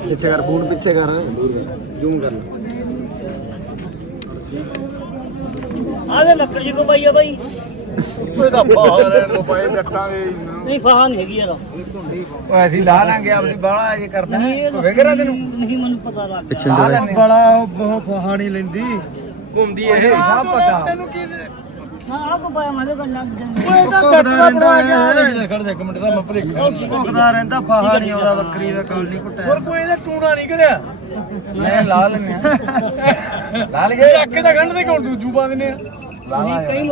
ਪਿੱਛੇ ਕਰ ਫੋਨ ਪਿੱਛੇ ਕਰ ਜ਼ੂਮ ਕਰ ਆਲੇ ਲੱਕੜ ਜੀ ਕੋ ਬਾਈ ਆ ਬਾਈ ਇਹਦਾ ਬਾਹਰ ਰੁਪਏ ਜੱਟਾਂ ਦੇ ਨਹੀਂ ਫਾਹਾ ਨਹੀਂ ਹੈਗੀ ਯਾਰ ਉਹ ਅਸੀਂ ਲਾ ਲਾਂਗੇ ਆਪਣੀ ਬਾਹਲਾ ਇਹ ਕਰਦਾ ਵੇਖਰਾ ਤੈਨੂੰ ਨਹੀਂ ਮੈਨੂੰ ਪਤਾ ਲੱਗ ਪਿੱਛੇ ਬੜਾ ਬਹੁਤ ਫਹਾਣੀ ਲੈਂਦੀ ਘੁੰਮਦੀ ਇਹ ਸਭ ਪਤਾ ਤੈਨੂੰ ਕੀ ਹਾਂ ਭੁਗਦਾ ਰਹਿੰਦਾ ਖੜ ਜਾ ਇੱਕ ਮਿੰਟ ਦਾ ਮੈਂ ਭਲੇਖਾ ਭੁਗਦਾ ਰਹਿੰਦਾ ਫਹਾਣੀ ਉਹਦਾ ਬੱਕਰੀ ਦਾ ਕਾਲ ਨਹੀਂ ਘੁੱਟਿਆ। ਹੋਰ ਕੋਈ ਇਹਦਾ ਟੂਣਾ ਨਹੀਂ ਕਰਿਆ? ਨਹੀਂ ਲਾ ਲੈਨੇ ਆ ਲਾ ਲਈਏ। ਅੱਕੇ ਤਾਂ ਗੰਢ ਦੇ ਕੋਲ ਤੂੰ ਜੂਬਾ ਦਿੰਨੇ ਆ। ਨਹੀਂ ਕਈ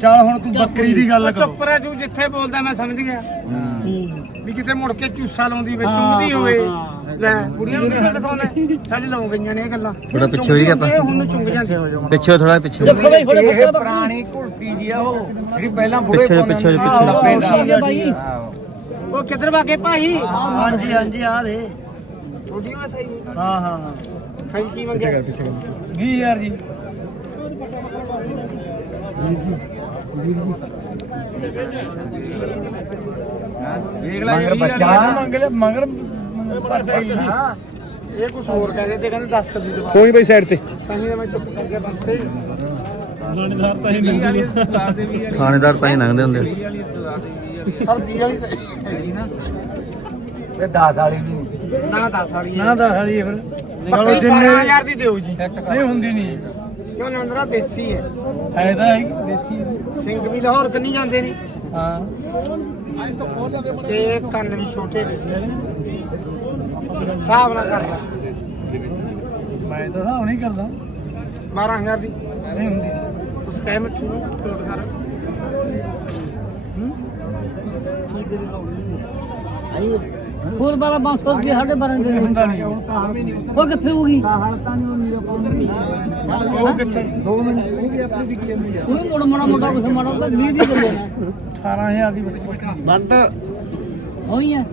ਚੱਲ ਹੁਣ ਤੂੰ ਬੱਕਰੀ ਦੀ ਗੱਲ ਕਰ। ਚੁੱਪ ਰਹਿ ਤੂੰ ਜਿੱਥੇ ਬੋਲਦਾ ਮੈਂ ਸਮਝ ਗਿਆ। ਵੀ ਕਿਤੇ ਮੁੜ ਕੇ ਚੂਸਾ ਲਾਉਂਦੀ ਵਿੱਚ ਉਂਦੀ ਹੋਵੇ। ਲੈ ਕੁੜੀਆਂ ਨੂੰ ਕਿੱਥੇ ਸਿਖਾਉਣਾ? ਸਾਡੇ ਲਾਉ ਗਈਆਂ ਨੇ ਇਹ ਗੱਲਾਂ। ਥੋੜਾ ਪਿੱਛੇ ਹੋਈਏ ਆਪਾਂ। ਹੁਣ ਨੂੰ ਚੁੰਗ ਜਾਂਦੇ ਹੋ ਜਾਓ ਪਿੱਛੇ ਥੋੜਾ ਪਿੱਛੇ ਦੇਖੋ ਬਾਈ ਫੜੇ ਇਹ ਬੱਕਰਾ ਪੁਰਾਣੀ ਘੁਲਟੀ ਜੀ ਆ ਉਹ ਜਿਹੜੀ ਪਹਿਲਾਂ ਬੁੜੇ ਪਿੱਛੇ- ਪਿੱਛੇ- ਪਿੱਛੇ। ਲੱਪੇ ਦਾ ਹੈ ਬਾਈ। ਉਹ ਕਿੱਧਰ ਵਾਗੇ ਭਾਈ? ਹਾਂਜੀ ਹਾਂਜੀ ਆ ਦੇ। ਛੋਟੀਆਂ ਸਹੀ। ਹਾਂ ਹਾਂ ਹਾਂ। ਹਾਂ ਕੀ ਮੰਗਿਆ 20000 ਜੀ। ਵੇਖ ਲੈ ਮਗਰ ਬੱਚਾ। ਮੰਗ ਲੈ ਮਗਰ ਹਾਂ ਇਹ ਕੁਝ ਹੋਰ ਕਹਿੰਦੇ ਤੇ ਕਹਿੰਦੇ 10 ਕਦੀ ਦਵਾ। ਕੋਈ ਬਈ ਸਾਈਡ ਤੇ। ਤਾਂ। ਹੀ ਤਾਂ ਮੈਂ ਚੁੱਪ ਕਰਕੇ ਬੰਦੇ ਥਾਣੇਦਾਰ ਤਾਂ ਹੀ ਲੰਘਦੇ ਹੁੰਦੇ ਸਰ 20 ਵਾਲੀ ਤਾਂ ਹੈਗੀ ਨਾ। ਤੇ 10 ਵਾਲੀ ਵੀ ਨਹੀਂ। ਨਾ 10 ਵਾਲੀ ਨਾ ਦਾ ਸਾਲੀ ਫਿਰ। ਚਲੋ ਜਿੰਨੇ 12000 ਦੀ ਦਿਓ ਜੀ। ਨਹੀਂ ਹੁੰਦੀ ਨਹੀਂ। ਕਿਉਂ ਨੰਦਰਾ ਦੇਸੀ ਹੈ? ਫਾਇਦਾ ਹੈ ਦੇਸੀ ਹੈ। ਸਿੰਘ ਵੀ ਲਾਹੌਰ ਕੰਨੀ ਜਾਂਦੇ ਨੇ। ਹਾਂ। ਤੇ ਕੰਨ ਵੀ ਛੋਟੇ ਨੇ। ਹਿਸਾਬ ਨਾਲ ਕਰ ਲੈ। ਮੈਂ ਤਾਂ ਹਿਸਾਬ ਨਹੀਂ ਕਰਦਾ। 12000 ਦੀ। ਨਹੀਂ ਹੁੰਦੀ। ਉਸ ਕਹਿ ਮਿੱਠੂ ਨੂੰ ਪਲੋਟ ਕਰ ਫੁੱਲ ਵਾਲਾ 500 ਰੁਪਏ ਸਾਡੇ ਬਾਰੇ ਦੇ ਹੁੰਦਾ ਨਹੀਂ। ਉਹ ਕਿੱਥੇ ਹੋਗੀ ਉਹ ਕਿੱਥੇ? ਤੂੰ ਮੋੜਾ ਮੋੜਾ ਮੋਟਾ ਕੁਛ ਮਾੜਾ ਤਾਂ 20 ਦੀ ਬੋਲੇ ਨਾ 18000 ਦੀ ਬੰਦ। ਹੋਈ ਹੈ।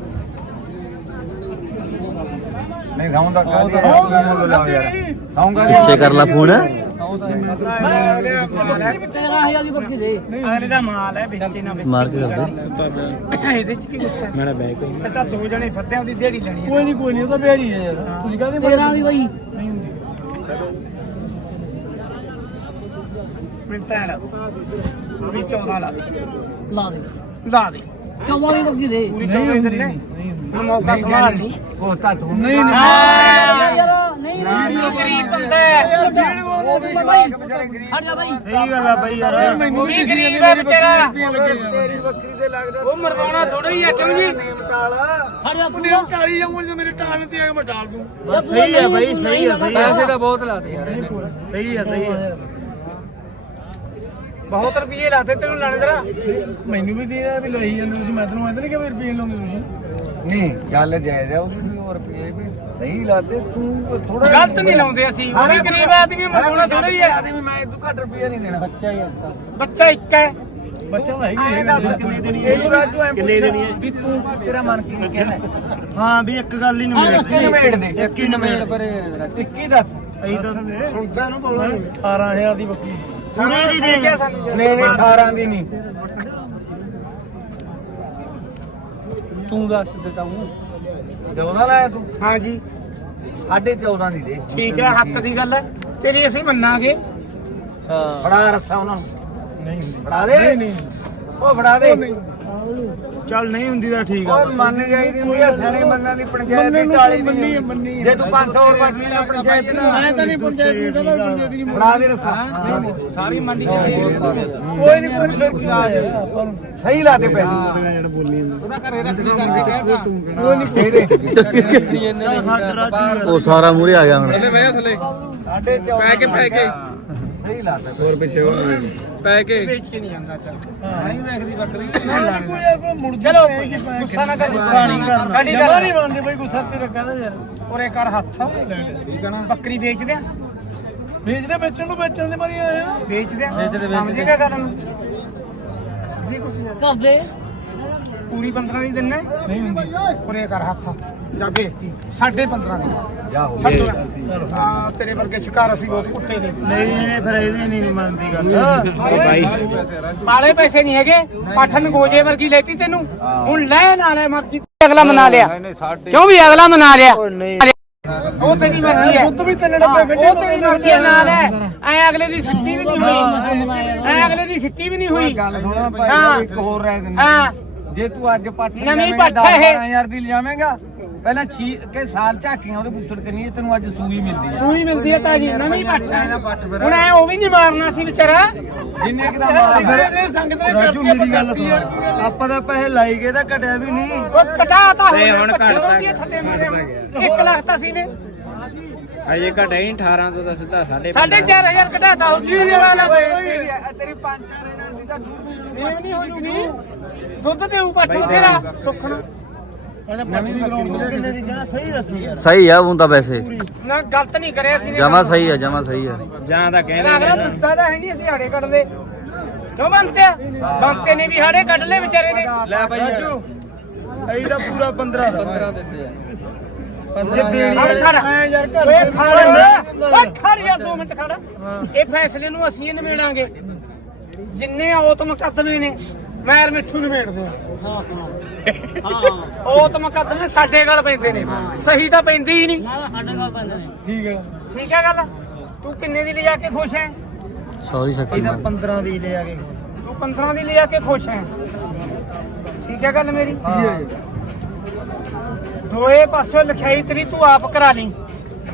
ਨਹੀਂ ਸੌਂਦਾ ਕਾਦੀ ਹੈ? ਸੌਂਗਾ ਪਿੱਛੇ ਕਰ ਲਾ ਫੋਨ। ਮਾਲ ਹੈ 13000 ਦੀ ਬੱਕੀ ਦੇ। ਅਗਲੇ ਦਾ ਮਾਲ ਹੈ ਵੇਚੇ ਨਾ ਸਮਾਰ ਕੇ ਕਰਦੇ ਇਹਦੇ ਚ ਕੀ ਗੁੱਸਾ ਮੇਰਾ ਬੈਗ ਇਹ ਤਾਂ ਦੋ ਜਣੇ ਫਿਰਦੇ ਆ ਉਹਦੀ ਦਿਹਾੜੀ ਲੈਣੀ ਹੈ। ਕੋਈ ਨਹੀਂ ਕੋਈ ਨਹੀਂ ਉਹ ਤਾਂ ਬਿਹਾਰੀ ਹੈ ਯਾਰ। ਤੁਸੀਂ ਕਾਹਦੇ 13 ਦੀ ਬਾਈ। ਨਹੀਂ ਹੁੰਦੀ। ਮਿੰਟਾਂ ਲਾ ਵੀ 14 ਲਾ ਦੇ। ਲਾ ਦੇ। ਲਾ ਦੇ। 14 ਦੀ ਬੱਕੀ ਦੇ। ਪੂਰੀ ਨਹੀਂ 14 ਹੁੰਦੀ ਦਿਨ ਨੇ ਹੁਣ ਮੌਕਾ ਸੰਭਾਲ ਲਈ। ਉਹ ਤਾਂ ਤੂੰ ਨਹੀਂ ਨਹੀਂ। ਯਾਰ ਨਹੀਂ ਨਹੀਂ ਗਰੀਬ ਬੰਦਾ ਹੈ। ਉਹ ਵੀ ਬਾਈ। ਹਟ ਜਾ ਬਾਈ। ਸਹੀ ਗੱਲ ਆ ਬਈ ਯਾਰ। ਉਹ ਵੀ ਗਰੀਬ ਹੈ ਵਿਚਾਰਾ। ਤੇਰੀ ਬੱਕਰੀ ਤੇ ਲੱਗਦਾ ਉਹ ਮਰਵਾਉਣਾ ਥੋੜਾ ਹੀ ਹੈ ਕਿਉਂ ਜੀ। ਹਟ ਜਾ ਤੂੰ। 40 ਜਾਊਂਗਾ ਜੇ ਮੇਰੇ ਟਾਲ ਤੇ ਆ ਕੇ ਮੈਂ ਟਾਲ ਦੂੰ। ਸਹੀ ਹੈ ਬਈ ਸਹੀ ਹੈ ਸਹੀ ਹੈ ਤਾਂ ਬਹੁਤ ਲਾਦੇ ਯਾਰ ਸਹੀ ਹੈ ਸਹੀ ਹੈ ਬਹੁਤ ਰੁਪਏ ਲਾਤੇ ਤੈਨੂੰ ਲੈਣੇ ਜਰਾ। ਮੈਨੂੰ ਵੀ ਦੇ ਵੀ ਲਈ ਜਾਂਦੇ ਤੁਸੀਂ। ਮੈਂ ਤੈਨੂੰ ਐਦਾਂ ਨਹੀਂ ਕਿ ਰੁਪਏ ਲਾਉਂਦੇ ਤੁਸੀਂ। ਨਹੀਂ ਗੱਲ ਜਾਇਜ਼ ਵੀ ਹੋਰ ਰੁਪਏ ਵੀ ਸਹੀ ਲਾਦੇ ਤੂੰ ਥੋੜਾ ਗਲਤ ਨਹੀਂ ਲਾਉਂਦੇ ਅਸੀਂ। ਉਹ ਵੀ ਗਰੀਬ ਆਦਮੀ ਮਰਵਾਉਣਾ ਥੋੜਾ ਹੀ ਹੈ। ਆਦਮੀ ਮੈਂ ਇਦੋਂ ਘੱਟ ਰੁਪਏ ਨਹੀਂ ਦੇਣਾ ਬੱਚਾ ਹੀ ਬੱਚਾ ਇੱਕ ਹੈ। ਬੱਚਾ ਤਾਂ ਹੈਗੀ ਇਹ ਹੈ। ਦੱਸ ਕਿੰਨੀ ਦੇਣੀ ਹੈ? ਐ ਕਿੰਨੇ ਦੇਣੀ ਹੈ? ਵੀ ਤੂੰ ਤੇਰਾ ਮਨ ਕੀ ਕਹਿੰਦਾ ਹਾਂ? ਵੀ ਇੱਕ ਗੱਲ ਹੀ ਨੂੰ ਮਿਲ ਇੱਕੀ ਨਮੇੜ ਦੇ। ਇੱਕੀ ਨਮੇੜ ਪਰ ਇੱਕੀ ਦੱਸ। ਅਸੀਂ ਤਾਂ ਸੁਣਦਾ ਨੂੰ ਬੋਲੋ 18000 ਦੀ ਬੱਕਰੀ। ਪੂਰੇ ਦੀ ਦੇ ਗਿਆ ਸਾਨੂੰ ਨਹੀਂ ਨਹੀਂ 18 ਦੀ ਨਹੀਂ। ਤੂੰ ਦੱਸ ਦਿੱਤਾ ਹੂੰ 14 ਲਾਇਆ ਤੂੰ? ਹਾਂ ਜੀ ਸਾਢੇ 14 ਦੀ ਦੇ। ਠੀਕ ਹੈ ਹੱਕ ਦੀ ਗੱਲ ਹੈ। ਤੇਰੀ ਅਸੀਂ ਮੰਨਾਂਗੇ। ਹਾਂ। ਫੜਾ ਰੱਸਾ ਉਹਨਾਂ ਨੂੰ। ਨਹੀਂ ਫੜਾ ਦੇ। ਨਹੀਂ ਨਹੀਂ। ਉਹ ਫੜਾ ਦੇ। ਚੱਲ ਨਹੀਂ ਹੁੰਦੀ ਤਾਂ ਠੀਕ ਆ ਉਹ ਮੰਨ ਜਾਈਦੀ ਹੁੰਦੀ ਆ ਸਣੇ ਮੰਨਾਂ ਦੀ ਪੰਚਾਇਤ ਮੰਨਣ ਦੀ ਨੂੰ ਟਾਲੀ ਮੰਨੀ ਦੀ ਹੈ, ਮੰਨੀ। ਜੇ ਤੂੰ 500 ਰੁਪਏ ਲੈ ਪੰਚਾਇਤ ਨੂੰ ਐ ਤਾਂ ਨਹੀਂ ਪੰਚਾਇਤ ਨੂੰ ਕਹਿੰਦਾ ਪੰਚਾਇਤ ਦੀ ਫੜਾ ਦੇ ਰੱਸਾ ਸਾਰੀ ਮੰਡੀ ਚ ਕੋਈ ਨਹੀਂ ਕੋਈ ਫਿਰ ਕੀ ਆ ਸਹੀ ਲਾ ਦੇ ਪੈਸੇ ਜਿਹੜਾ ਬੋਲੀ ਜਾਂਦਾ ਉਹਦਾ ਘਰੇ ਰੱਖ ਕੇ ਕਰਕੇ ਕਹਿ ਕੋਈ ਨਹੀਂ ਦੇ ਦੇ ਉਹ ਸਾਰਾ ਮੂਰੇ ਆ ਗਿਆ ਹੁਣ ਸਾਢੇ 14 ਪੈ ਕੇ ਪੈ ਕੇ ਸਹੀ ਲਾ ਦੇ ਹੋਰ ਪਿੱਛੇ ਹੋਰ ਵੇਚ ਕੇ ਨਹੀਂ ਜਾਂਦਾ ਚੱਲ। ਨਹੀਂ ਵੇਖਦੀ ਬੱਕਰੀ। ਕੋਈ ਯਾਰ ਕੋਈ ਮੁੜ ਚਲੋ ਗੁੱਸਾ ਨਾ ਕਰ ਗੁੱਸਾ ਨਹੀਂ ਕਰ ਸਾਡੀ ਗੱਲ ਨਹੀਂ ਬਣਦੇ ਬਈ ਗੁੱਸਾ ਤੇਰਾ ਕਹਿੰਦਾ ਯਾਰ। ਉਰੇ ਕਰ ਹੱਥ। ਬੱਕਰੀ ਵੇਚ ਦਿਆਂ ਵੇਚਦੇ ਵੇਚਣ ਨੂੰ ਵੇਚਣ ਦੇ ਮਾਰੀ ਆਏ ਨਾ ਵੇਚ ਦਿਆਂ ਸਮਝ ਗਿਆ ਗੱਲ ਨੂੰ? ਜੀ ਕੁਛ ਯਾਰ ਕਰ ਦੇ ਪੂਰੀ 15 ਦੀ ਦਿੰਨਾ ਨਹੀਂ ਹੁੰਦੀ। ਪੁਰੇ ਕਰ ਹੱਥ। ਜਾ ਵੇਚਤੀ ਸਾਢੇ 15 ਦੀ। ਜਾ ਆ ਤੇਰੇ ਵਰਗੇ ਸ਼ਿਕਾਰ ਅਸੀਂ ਬਹੁਤ ਕੁੱਟੇ ਨੇ। ਨਹੀਂ ਫਿਰ ਇਹਦੀ ਨਹੀਂ ਮੰਨਦੀ ਗੱਲ। ਬਾਲੇ ਪੈਸੇ ਨਹੀਂ ਹੈਗੇ। ਪਾਠਨ ਗੋਜੇ ਵਰਗੀ ਲੈਤੀ ਤੈਨੂੰ। ਹੁਣ ਲੈ ਨਾ ਲੈ ਮਰਜ਼ੀ ਅਗਲਾ ਮਨਾ ਲਿਆ। ਕਿਉਂ ਵੀ ਅਗਲਾ ਮਨਾ ਲਿਆ? ਉਹ ਨਹੀਂ। ਉਹ ਤੇਰੀ ਮਰਜ਼ੀ ਹੈ ਦੁੱਧ ਵੀ ਤਿੰਨ ਡੱਬੇ ਕੱਢੇ ਉਹ ਤੇਰੀ ਮਰਜ਼ੀ ਹੈ ਨਾਲ ਹੈ ਐ ਅਗਲੇ ਦੀ ਸਿੱਟੀ ਵੀ ਨਹੀਂ ਹੋਈ। ਐ ਅਗਲੇ ਦੀ ਸਿੱਟੀ ਵੀ ਨਹੀਂ ਹੋਈ। ਹਾਂ। ਇੱਕ ਹੋਰ ਰਹਿ ਦਿੰਦੇ। ਹਾਂ। ਜੇ ਤੂੰ ਅੱਜ ਪੱਠ ਨਵੀਂ ਪੱਠ ਹੈ ਇਹ। 10000 ਦੀ ਲਿਆਵੇਂਗਾ ਪਹਿਲਾਂ 6 ਕੇ ਸਾਲ ਝਾਕੀਆਂ ਉਹਦੇ ਪੁੱਤੜ ਕਰਨੀ ਹੈ ਤੈਨੂੰ ਅੱਜ ਸੂਈ ਮਿਲਦੀ ਹੈ ਸੂਈ ਮਿਲਦੀ ਹੈ ਤਾਜੀ ਨਵੀਂ ਪੱਠ ਹੁਣ ਐ ਉਹ ਵੀ ਨਹੀਂ ਮਾਰਨਾ ਸੀ ਵਿਚਾਰਾ। ਜਿੰਨੇ ਕਿ ਦਾ ਮਾਲ ਫਿਰ ਰਾਜੂ ਮੇਰੀ ਗੱਲ ਸੁਣ। ਆਪਾਂ ਤਾਂ ਪੈਸੇ ਲਾਈ ਗਏ ਤਾਂ ਘਟਿਆ ਵੀ ਨਹੀਂ। ਉਹ ਕਟਾ ਤਾਂ ਹੁਣ ਘਟਦਾ ਥੱਲੇ ਮਾਰੇ 1 ਲੱਖ ਤਾਂ ਸੀ ਨੇ। ਅਜੇ ਘਟੇ ਹੀ 18 ਤੋਂ ਤਾਂ ਸਿੱਧਾ 4.5 ਸਾਢੇ ਚਾਰ ਹਜ਼ਾਰ ਘਟਾਤਾ ਹੋਰ ਕੀ ਜਰਾ ਲਾ ਤੇਰੀ 5-4000 ਦੀ ਤਾਂ ਇਹ ਨਹੀਂ ਹੋ ਜੂਗੀ ਦੁੱਧ ਦੇਊ ਪੱਠ ਬਥੇਰਾ। ਸੁੱਖਣਾ ਨਵੀਂ ਦੀ ਗਰਾਉਂਡ ਕਿੰਨੇ ਦੀ ਕਹਿਣਾ ਸਹੀ ਦੱਸੀ ਯਾਰ ਸਹੀ ਆ ਤਾਂ ਵੈਸੇ। ਨਾ ਗਲਤ ਨਹੀਂ ਕਰਿਆ ਸੀ ਜਮਾ ਸਹੀ ਆ ਜਮਾ ਸਹੀ ਆ। ਜਾਂ ਤਾਂ ਕਹਿੰਦੇ ਅਗਲਾ ਦੁੱਧਾ ਦਾ ਹੈ ਨਹੀਂ ਅਸੀਂ ਹਾੜੇ ਕੱਢਦੇ। ਕਿਉਂ ਬੰਤੇ ਬੰਤੇ ਨੇ ਵੀ ਹਾੜੇ ਕੱਢ ਲਏ ਵਿਚਾਰੇ ਨੇ। ਲੈ ਬਾਈ ਰਾਜੂ ਅਸੀਂ ਤਾਂ ਪੂਰਾ 15 ਦਾ 15 ਦਿੰਦੇ ਆ। ਜੇ ਦੇਣੀ ਐ ਯਾਰ ਘਰ ਓਏ ਖੜ। ਓਏ ਖੜ ਯਾਰ 2 ਮਿੰਟ ਖੜ। ਇਹ ਫੈਸਲੇ ਨੂੰ ਅਸੀਂ ਹੀ ਨਿਬੇੜਾਂਗੇ। ਜਿੰਨੇ ਔਤ ਮੁਕੱਦਮੇ ਨੇ। ਮੈਰ ਮਿੱਠੂ ਨਿਬੇੜਦੇ ਹਾਂ ਹਾਂ। ਔਤ ਮੁਕੱਦਮੇ ਸਾਡੇ ਗੱਲ ਪੈਂਦੇ ਨੇ। ਸਹੀ ਤਾਂ ਪੈਂਦੀ ਹੀ ਨਹੀਂ। ਨਾ ਸਾਡੇ ਨਾਲ ਪੈਂਦੇ ਨੇ। ਠੀਕ ਹੈ ਠੀਕ ਹੈ ਗੱਲ? ਤੂੰ ਕਿੰਨੇ ਦੀ ਲਿਜਾ ਕੇ ਖੁਸ਼ ਹੈ ਸੌਰੀ ਸ਼ਕਤੀ ਇਹਦਾ 15 ਦੀ ਲੈ ਆ ਕੇ ਤੂੰ 15 ਦੀ ਲਿਜਾ ਕੇ ਖੁਸ਼ ਹੈ ਠੀਕ ਹੈ ਗੱਲ ਮੇਰੀ? ਦੋਏ ਪਾਸੋਂ ਲਿਖਾਈ ਤੇਰੀ ਤੂੰ ਆਪ ਕਰਾ ਲਈ।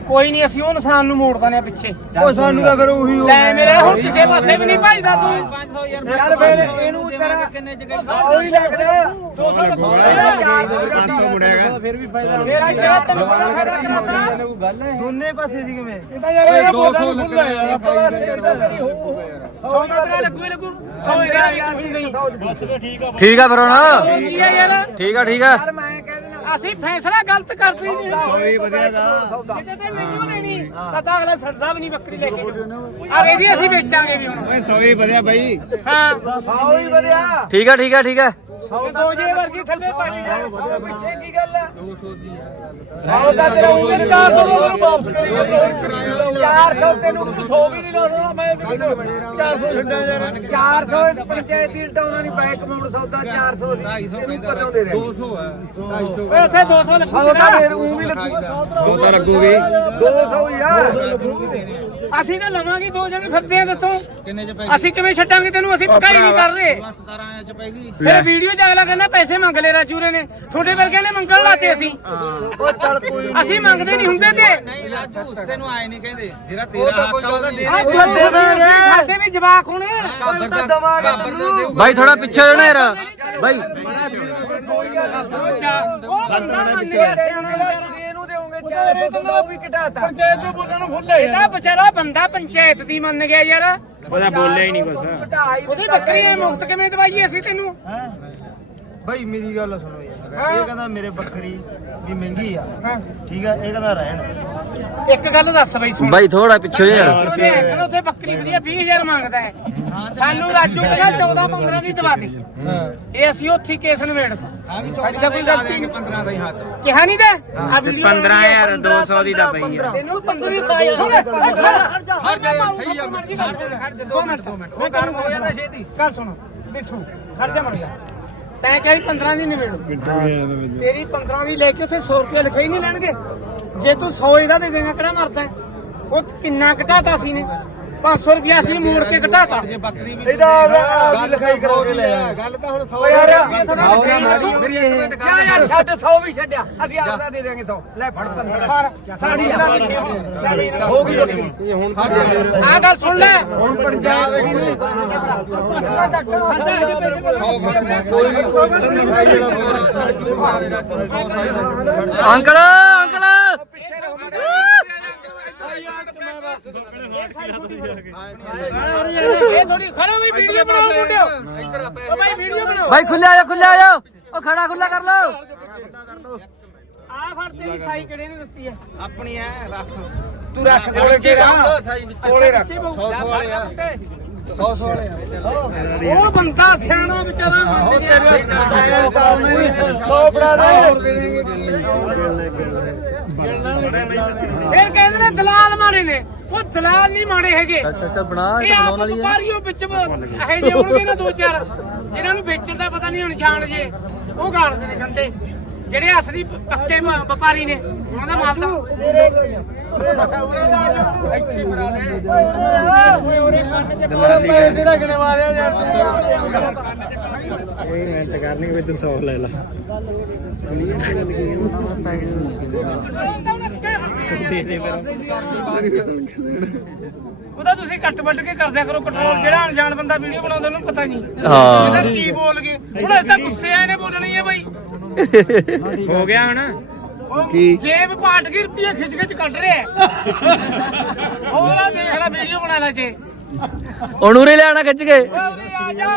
ਕੋਈ ਨਹੀਂ ਅਸੀਂ ਉਹ ਇਨਸਾਨ ਨੂੰ ਮੋੜ ਦਨੇ ਪਿੱਛੇ। ਉਹ ਸਾਨੂੰ ਤਾਂ ਫਿਰ ਉਹੀ ਹੋ ਲੈ ਮੇਰੇ ਹੁਣ ਕਿਸੇ ਪਾਸੇ ਵੀ ਨਹੀਂ ਭਾਈਦਾ ਤੂੰ। 500 ਯਾਰ ਚੱਲ ਫਿਰ ਇਹਨੂੰ ਤੇਰਾ ਕਿੰਨੇ ਚ ਗਈ ਉਹੀ ਲੱਗਦਾ 200 400 ਮੁੜੇਗਾ ਫਿਰ ਵੀ ਫਾਇਦਾ ਮੇਰਾ ਜਿਹੜਾ ਤੈਨੂੰ ਪਤਾ ਫਾਇਦਾ ਕਿੰਨਾ ਕੋਈ ਗੱਲ ਹੈ। ਦੋਨੇ ਪਾਸੇ ਦੀ ਕਿਵੇਂ ਇਹ ਤਾਂ ਯਾਰ ਇਹ ਬੋਲਦਾ ਖੁੱਲਾ ਯਾਰ ਆਪਾਂ ਸਿੱਧਾ ਤੇਰੀ ਹੋ 100 ਦਾ ਤੇਰਾ ਲੱਗੂ ਲੱਗੂ। 100 ਇਹਦਾ ਵੀ ਨਹੀਂ। ਠੀਕ ਆ ਫਿਰ ਹੁਣ। ਯਾਰ। ਠੀਕ ਆ ਠੀਕ ਆ। ਯਾਰ ਮੈਂ ਅਸੀਂ ਫੈਸਲਾ ਗਲਤ ਕਰਦੇ ਨਹੀਂ ਸੌਈ ਵਧੀਆਗਾ ਜਿਹਦੇ ਤੇ ਨਹੀਂ ਲੈਣੀ ਤਾਂ ਤਾਂ ਅਗਲਾ ਛੱਡਦਾ ਵੀ ਨਹੀਂ ਬੱਕਰੀ ਲੈ ਕੇ। ਆ ਇਹਦੀ ਅਸੀਂ ਵੇਚਾਂਗੇ ਵੀ ਹੁਣ। ਓਏ ਸੌਈ ਵਧੀਆ ਬਾਈ। ਹਾਂ। ਸੌਈ ਵਧਿਆ। ਠੀਕ ਆ ਠੀਕ ਆ ਠੀਕ ਆ। ਦੋ ਜੇ ਵਰਗੀ ਥੱਲੇ ਪਾਣੀ ਜਾ ਸੌ ਪਿੱਛੇ ਕੀ ਗੱਲ ਆ? 200 ਦੀ ਸੌ ਤਾਂ ਤੇਰਾ ਉਹ 400 ਦਾ ਤੈਨੂੰ ਵਾਪਸ ਕਰੀ 400 ਤੈਨੂੰ 100 ਵੀ ਨਹੀਂ ਲਾ ਸਕਦਾ ਮੈਂ 400 ਛੱਡਾਂ ਯਾਰ। 400 ਪੰਚਾਇਤੀ ਲਟਾਉਣਾ ਨਹੀਂ ਪਏ ਕਮਾਉਣ ਸੌਦਾ 400 ਦੀ। 250 ਪਤਾਉਂਦੇ ਰਹੇ 200 ਓਏ ਉੱਥੇ 200 ਲਿਖੋ ਸੌਦਾ ਫੇਰ ਉਹ ਵੀ ਲੱਗੂਗਾ ਸੌ ਤਾਂ ਲੱਗੂਗੀ। 200 ਯਾਰ ਅਸੀਂ ਤਾਂ ਲਵਾਂਗੇ ਦੋ ਜਣੇ ਫਿਰਦੇ ਆ ਦੱਸੋ ਕਿੰਨੇ ਚ ਅਸੀਂ ਕਿਵੇਂ ਛੱਡਾਂਗੇ ਤੈਨੂੰ? ਅਸੀਂ ਪੱਕਾ ਹੀ ਨਹੀਂ ਕਰ ਰਹੇ 17 ਚ ਪੈ ਗਈ। ਫਿਰ ਵੀਡੀਓ ਚ ਅਗਲਾ ਕਹਿੰਦਾ ਪੈਸੇ ਮੰਗ ਲੈ ਰਾਜੂਰੇ ਨੇ। ਤੁਹਾਡੇ ਵਰਗੇ ਨੇ ਮੰਗਣ ਲਾਤੇ ਅਸੀਂ। ਉਹ ਚੱਲ ਕੋਈ ਅਸੀਂ ਮੰਗਦੇ ਨਹੀਂ ਹੁੰਦੇ ਤੇ। ਨਹੀਂ ਰਾਜੂ ਤੈਨੂੰ ਆਏ ਨਹੀਂ ਕਹਿੰਦੇ। ਜਿਹੜਾ ਤੇਰਾ ਹੱਕ ਆ ਉਹਦਾ ਦੇ ਦੇਵਾਂਗੇ ਸਾਡੇ ਵੀ ਜਵਾਕ ਹੋਣੇ। ਦਾ ਦਾ ਬਾਈ ਥੋੜਾ ਪਿੱਛੇ ਹੋ ਜਾਣਾ ਯਾਰ। ਬਾਈ। ਉਹ ਬੰਦਾ ਮੰਨ ਗਿਆ ਸਿਆਣਾ ਯਾਰ। ਇਹਨੂੰ ਦੇਵੋਗੇ 400 ਤੋਂ ਉਹ ਵੀ ਘਟਾਤਾ। ਪੰਚਾਇਤ ਦੇ ਬੋਲਣ ਨੂੰ ਭੁੱਲੇ ਇਹਦਾ ਵਿਚਾਰਾ ਬੰਦਾ ਪੰਚਾਇਤ ਦੀ ਮੰਨ ਗਿਆ ਯਾਰ। ਉਹਦਾ ਬੋਲਿਆ ਹੀ ਨਹੀਂ ਘਟਾਈ ਉਹਦੀ ਬੱਕਰੀ ਮੁਕਤ ਕਿਵੇਂ ਦਵਾਈਏ ਅਸੀਂ ਤੈਨੂੰ? ਬਾਈ ਮੇਰੀ ਗੱਲ ਸੁਣੋ ਯਾਰ। ਇਹ ਕਹਿੰਦਾ ਮੇਰੇ ਬੱਕਰੀ ਵੀ ਮਹਿੰਗੀ ਆ। ਠੀਕ ਆ ਇਹ ਕਹਿੰਦਾ ਰਹਿਣ ਇੱਕ ਗੱਲ ਦੱਸ ਬਈ ਸੁਣ। ਬਾਈ ਥੋੜਾ ਪਿੱਛੇ ਹੋ ਯਾਰ ਕਹਿੰਦਾ ਉੱਥੇ ਬੱਕਰੀ ਵਧੀਆ 20000 ਮੰਗਦਾ ਹੈ। ਸਾਨੂੰ ਰਾਜੂ ਕਹਿੰਦਾ 14 15 ਦੀ ਦਵਾ ਦੇ। ਇਹ ਅਸੀਂ ਉੱਥੇ ਹੀ ਕੇਸ ਨਵੇੜਤਾ ਸਾਡੀ ਤਾਂ ਕੋਈ ਗਲਤੀ ਨਹੀਂ। 15 ਦਾ ਹੀ ਹੱਥ। ਕਿਹਾ ਨਹੀਂ ਤੇ? ਆ ਵੀਡੀਓ 15 ਯਾਰ 200 ਦੀ ਤਾਂ ਪਈ ਹੈ ਤੈਨੂੰ 15 ਵੀ ਪਾਇਆ ਹਰ ਜਾ ਸਹੀ ਆ ਦੋ ਮਿੰਟ ਦੋ ਮਿੰਟ। ਉਹ ਕਰ ਹੋ ਜਾਂਦਾ ਛੇਤੀ। ਗੱਲ ਸੁਣ ਮਿੱਠੂ ਖੜ ਜਾ ਮੜ ਜਾ। ਤੈਂ ਕਹੀ 15 ਦੀ ਨਿਬੇੜੋ ਤੇਰੀ 15 ਦੀ ਲੈ ਕੇ ਉੱਥੇ 100 ਰੁਪਏ ਲਿਖਾਈ ਨਹੀਂ ਲੈਣਗੇ। ਜੇ ਤੂੰ 100 ਇਹਦਾ ਦੇ ਦੇਗਾ ਕਿਹੜਾ ਮਰਦਾ ਹੈ? ਉਹ ਕਿੰਨਾ ਘਟਾਤਾ ਸੀ ਨੇ। 500 ਰੁਪਿਆ ਸੀ ਮੋੜ ਕੇ ਘਟਾਤਾ। ਇਹਦਾ ਆਪਦੀ ਲਿਖਾਈ ਕਰਾ ਕੇ ਲੈ ਆ ਗੱਲ ਤਾਂ ਹੁਣ 100 ਯਾਰ ਕਿਆ ਯਾਰ ਛੱਡ 100 ਵੀ ਛੱਡਿਆ। ਅਸੀਂ ਆਪ ਦਾ ਦੇ ਦੇਾਂਗੇ 100 ਲੈ ਫੜ 15 ਸਾਡੀ ਹੋ ਗਈ ਹੁਣ ਆ ਗੱਲ ਸੁਣ ਲੈ। ਹੁਣ ਪੰਚਾਇਤ ਅੰਕਲ ਅੰਕਲ ਇਹ ਥੋੜੀ ਖੜੋ ਵੀ ਵੀਡੀਓ ਬਣਾਓ ਮੁੰਡਿਓ ਓ ਭਾਈ ਵੀਡੀਓ ਬਣਾਓ ਬਾਈ ਖੁੱਲੇ ਆ ਜਾ ਖੁੱਲੇ ਆ ਜਾ ਉਹ ਖੜਾ ਖੁੱਲਾ ਕਰ ਲਓ। ਆ ਫੜ ਤੇਰੀ ਸਾਈ ਕਿਹੜੇ ਨੇ ਦਿੱਤੀ ਹੈ ਆਪਣੀ ਐ ਰੱਖ। ਤੂੰ ਰੱਖ। ਕੋਲੇ ਕੇ ਰੱਖ ਕੋਲੇ ਰੱਖ 100 ਵਾਲੇ ਆ ਉਹ ਬੰਦਾ ਸਿਆਣਾ ਵਿਚਾਰਾ ਉਹ ਤੇਰੇ ਫਿਰ ਕਹਿੰਦੇ ਨੇ ਦਲਾਲ ਮਾੜੇ ਨੇ। ਉਹ ਦਲਾਲ ਨਹੀਂ ਮਾੜੇ ਹੈਗੇ। ਚਾਚਾ ਬਣਾ ਇਹ ਆਪ ਵਪਾਰੀਓ ਵਿੱਚ ਇਹ ਜੇ ਹੋਣਗੇ ਨਾ ਦੋ ਚਾਰ। ਜਿਨ੍ਹਾਂ ਨੂੰ ਵੇਚਣ ਦਾ ਪਤਾ ਨਹੀਂ ਹੁਣ ਜਾਣ ਜੇ। ਉਹ ਗਾਲਦੇ ਨੇ ਗੰਦੇ। ਜਿਹੜੇ ਅਸਲੀ ਪੱਕੇ ਵਪਾਰੀ ਨੇ ਉਹਨਾਂ ਦਾ ਮਾਲ ਤਾਂ ਪੈਸੇ ਰੱਖਣੇ ਵਾਲਿਆ ਯਾਰ ਉਹਦਾ ਤੁਸੀਂ ਕੱਟ ਵੱਟ ਕੇ ਕਰਦਿਆ ਕਰੋ ਕੰਟਰੋਲ ਜਿਹੜਾ ਅਣਜਾਣ ਬੰਦਾ ਵੀਡੀਓ ਬਣਾਉਂਦਾ ਉਹਨੂੰ ਪਤਾ ਨਹੀਂ। ਹਾਂ। ਇਹਦਾ ਕੀ ਬੋਲ ਗਏ ਹੁਣ ਇਹ ਤਾਂ ਗੁੱਸੇ ਆਏ ਨੇ ਬੋਲਣੀ ਹੈ ਬਾਈ। ਹੋ ਗਿਆ ਹੁਣ। ਕੀ? ਜੇਬ ਪਾਟ ਕੇ ਰੁਪਏ ਖਿੱਚ ਖਿੱਚ ਕੱਢ ਰਿਹਾ ਹੋਰ ਆ ਦੇਖ ਲੈ ਵੀਡੀਓ ਬਣਾ ਲੈ ਜੇ। ਉਹਨੂੰ ਰੇ ਲਿਆਣਾ ਖਿੱਚ ਕੇ। ਆ ਜਾ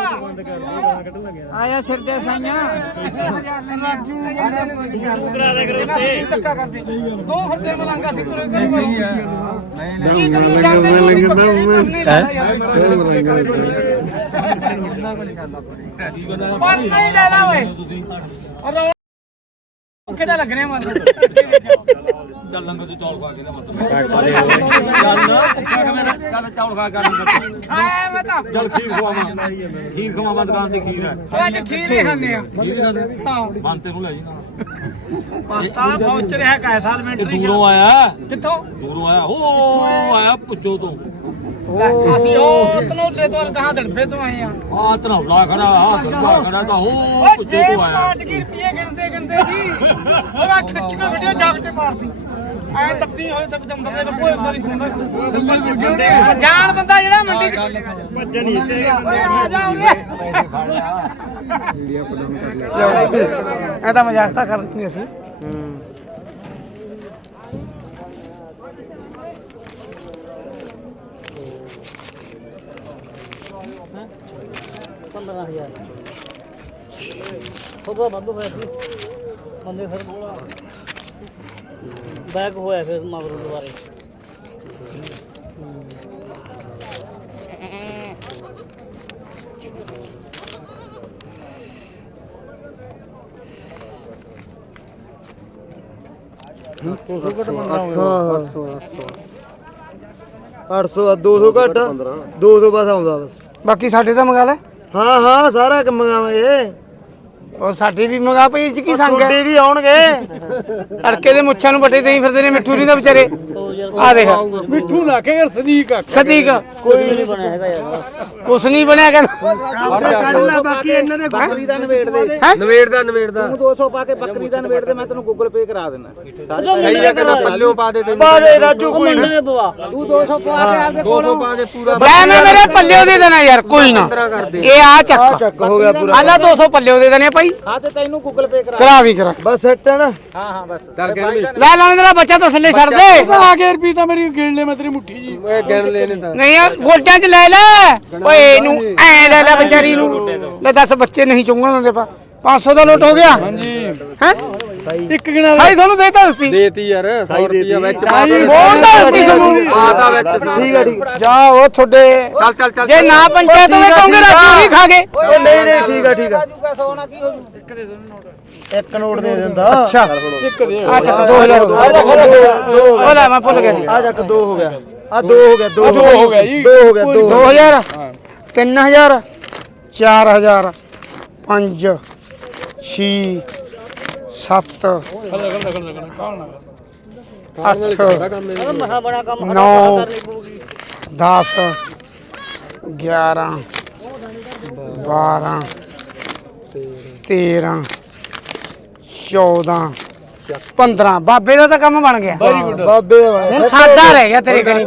ਆਇਆ ਸਿਰ ਦੇ ਸਾਈਆਂ ਰਾਜੂ ਕਰਾ ਦੇ ਕਰੋ ਤੇ ਧੱਕਾ ਕਰਦੇ ਦੋ ਫਿਰਦੇ ਮਲੰਗਾ ਸੀ ਤੁਰੇ ਕਰੀ ਨਹੀਂ ਲੰਗਾ ਲੰਗਾ ਪਰ ਨਹੀਂ ਲੈ ਲਾ ਓਏ। ਲੱਗਣੇ ਮਨ ਚੱਲ ਲੰਗਾ ਤੂੰ ਚੌਲ ਖਾ ਕੇ ਨਾ ਮਤਲਬ। ਚੱਲ ਨਾ ਭੁੱਖਾ ਕਿਵੇਂ ਨਾ? ਚੱਲ ਚੌਲ ਖਾ ਕੇ ਆਇਆ ਮੈਂ ਤਾਂ। ਚੱਲ ਖੀਰ ਖਵਾਵਾਂ। ਖੀਰ ਖਵਾਵਾਂ ਦੁਕਾਨ ਤੇ ਖੀਰ ਹੈ। ਉਹ ਅੱਜ ਖੀਰੇ ਖਾਣੇ ਆ। ਖੀਰ ਹੀ ਖਾਂਦੇ ਹਾਂ। ਬੰਤੇ ਨੂੰ ਲੈ ਜੀ। ਨਾਲ ਪਾਸਤਾ ਪਹੁੰਚ ਰਿਹਾ ਕੈ ਸਾਲ ਇਹ ਮਿੰਟਰੀ ਦੂਰੋਂ ਆਇਆ। ਕਿੱਥੋਂ? ਦੂਰੋਂ ਆਇਆ। ਉਹ ਆਇਆ? ਪੁੱਛੋ ਤੋਂ। ਅਸੀਂ ਉਹ ਤਨੋਲੇ ਤੋਂ ਕਹਾਂ ਦੜਫੇ ਤੋਂ ਆਏ ਆ। ਆ ਧਨੌਲਾ ਖੜਾ ਆ ਖੜਾ ਤਾਂ ਉਹ ਉਹ ਪੁੱਛੋ ਤੋਂ ਆਇਆ। ਪਾਟ ਗਈ ਰੁਪਏ ਗਿਣਦੇ ਗਿਣਦੇ ਜੀ ਖਿੱਚ ਕੇ ਵੀਡੀਓ ਜਾਗਟੇ ਮਾਰਦੀ। ਐ ਤੱਪੀ ਹੋਏ ਤੇ ਜੰਦਰ ਦੇ ਕੋਈ ਅੰਦਰ ਹੀ ਖੁੰਦਾ ਜਾਣ ਬੰਦਾ ਜਿਹੜਾ ਮੰਡੀ ਚ ਭੱਜਣ ਨਹੀਂ। ਓਏ ਆ ਜਾ ਉਰੇ। ਇਹ ਤਾਂ ਮਜ਼ਾਕ ਤਾਂ ਕਰਨੀ ਅਸੀਂ। ਉਹਦਾ ਵੱਧ ਹੋਇਆ ਸੀ ਬੰਦੇ ਫਿਰ ਬੈਕ ਹੋਇਆ ਫਿਰ ਮਗਰੋਂ ਦੁਬਾਰੇ ਹਾਂ 800 ਆ 200 ਘੱਟ 200 ਬਸ ਆਉਂਦਾ ਬਸ ਬਾਕੀ ਸਾਡੇ ਤਾਂ ਮੰਗਾ ਲੈ ਹਾਂ ਹਾਂ ਸਾਰਾ ਕੰਮ ਮੰਗਾਵਾਂਗੇ ਔਰ ਸਾਡੇ ਵੀ ਮੰਗਾ ਪਈ ਇਹ ਚ ਕੀ ਸੰਗ ਹੈ? ਤੁਹਾਡੇ ਵੀ ਆਉਣਗੇ। ਤੜਕੇ ਦੇ ਮੁੱਛਾਂ ਨੂੰ ਵੱਟੇ ਦੇਈ ਫਿਰਦੇ ਨੇ ਮਿੱਠੂ ਨਹੀਂ ਦਾ ਵਿਚਾਰੇ। ਆ ਦੇਖ। ਮਿੱਠੂ ਨਾ ਕੇ ਸਦੀਕ ਆ। ਸਦੀਕ। ਕੋਈ ਨਹੀਂ ਬਣਿਆ ਹੈਗਾ ਯਾਰ। ਕੁਛ ਨਹੀਂ ਬਣਿਆ ਕਹਿੰਦਾ ਬਾਕੀ ਇਹਨਾਂ ਦੇ ਬੱਕਰੀ ਦਾ ਨਵੇੜ ਦੇ। ਨਵੇੜ ਦਾ ਨਵੇੜ ਦਾ। ਤੂੰ 200 ਪਾ ਕੇ ਬੱਕਰੀ ਦਾ ਨਵੇੜ ਦੇ ਮੈਂ ਤੈਨੂੰ ਗੂਗਲ ਪੇ ਕਰਾ ਦੇਣਾ ਸਹੀ ਹੈ ਕਿ ਪੱਲਿਓ ਪਾ ਦੇ ਤੈਨੂੰ। ਬਾਰੇ ਰਾਜੂ ਕੋਈ ਦੇ ਪਵਾ। ਤੂੰ 200 ਪਾ ਕੇ ਆਪਦੇ ਕੋਲੋਂ ਪਾ ਦੇ ਪੂਰਾ ਲੈ ਮੈਂ ਮੇਰੇ ਪੱਲਿਓ ਦੇ ਦੇਣਾ ਯਾਰ ਕੋਈ ਨਾ। ਇਹ ਆ ਚੱਕ। ਚੱਕ ਹੋ ਗਿਆ ਪੂਰਾ। ਆਲਾ 200 ਪੱਲਿਓ ਦੇ ਦੇਣੇ ਭਾਈ। ਹਾਂ ਤੇ ਤੈਨੂੰ ਗੂਗਲ ਪੇ ਕਰਾ। ਕਰਾ ਦੀ ਕਰਾ। ਬਸ ਸੈੱਟ ਹੈ ਨਾ? ਹਾਂ ਹਾਂ ਬਸ। ਨਹੀਂ ਲੈ ਲੈਣ ਤੇਰਾ ਬੱਚਾ ਤਾਂ ਥੱਲੇ ਛੱਡ ਦੇ। ਆ ਕੇ ਰੁਪਏ ਤਾਂ ਮੇਰੀ ਗਿਣ ਲੈ ਮੈਂ ਤੇਰੀ ਮੁੱਠੀ ਜੀ ਇਹ ਗਿਣ ਲੈਣੇ ਤਾਂ। ਨਹੀਂ ਆ ਗੋਡਿਆਂ 'ਚ ਲੈ ਲੈ। ਓਏ ਇਹਨੂੰ ਐ ਲੈ ਲੈ ਵਿਚਾਰੀ ਨੂੰ। ਲੈ ਦੱਸ ਬੱਚੇ ਨਹੀਂ ਚੁੰਗਣ ਦਿੰਦੇ ਪਾ 500 ਦਾ ਲੋਟ ਹੋ ਗਿਆ? ਹਾਂਜੀ। ਹੈ? ਇੱਕ ਗਿਣਾ ਸਾਈ ਤੁਹਾਨੂੰ ਦੇਤਾ ਦਿੱਤੀ। ਦੇਤੀ ਯਾਰ 100 ਰੁਪਿਆ ਵਿੱਚ ਪਾ ਦੇ ਬੋਲ ਦਾ ਦਿੱਤੀ। ਤੁਹਾਨੂੰ। ਆ ਤਾਂ ਵਿੱਚ ਠੀਕ ਹੈ ਠੀਕ ਜਾ ਉਹ ਤੁਹਾਡੇ ਚੱਲ ਚੱਲ ਚੱਲ। ਜੇ ਨਾ ਪੰਚਾਇਤ ਹੋਵੇ ਕਹੋਗੇ ਰਾਜੂ ਨਹੀਂ ਖਾ ਗਏ ਉਹ ਨਹੀਂ ਨਹੀਂ ਠੀਕ ਹੈ ਠੀਕ ਹੈ ਜੂਗਾ ਸੋਨਾ ਕੀ ਹੋ ਜੂ? ਇੱਕ ਨੋਟ ਦੇ ਦਿੰਦਾ। ਅੱਛਾ। ਆ ਚੱਕ 2000 ਉਹ ਲੈ ਮੈਂ ਭੁੱਲ ਗਿਆ। ਆ ਚੱਕ 2 ਹੋ ਗਿਆ। ਆ 2 ਹੋ ਗਿਆ 2 ਦੋ ਹੋ ਗਿਆ ਜੀ। 2 ਹੋ ਗਿਆ 2 2000 3000 4000 5 6 7 8 ਮਹਾ ਬੜਾ ਕੰਮ ਨੌ। ਕਰਨੀ ਪਊਗੀ 10 11 12 13 14 15 ਬਾਬੇ ਦਾ ਤਾਂ ਕੰਮ ਬਣ ਗਿਆ। ਬਾਬੇ ਦਾ ਹੁਣ ਸਾਦਾ ਰਹਿ ਗਿਆ ਤੇਰੇ ਕਨੀ।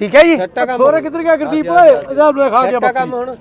ਠੀਕ ਹੈ ਜੀ? ਛੋਰੇ ਕਿੱਧਰ ਗਿਆ ਗੁਰਦੀਪ ਓਏ? ਇਹਦਾ ਖਾ ਗਿਆ ਕੰਮ ਹੁਣ।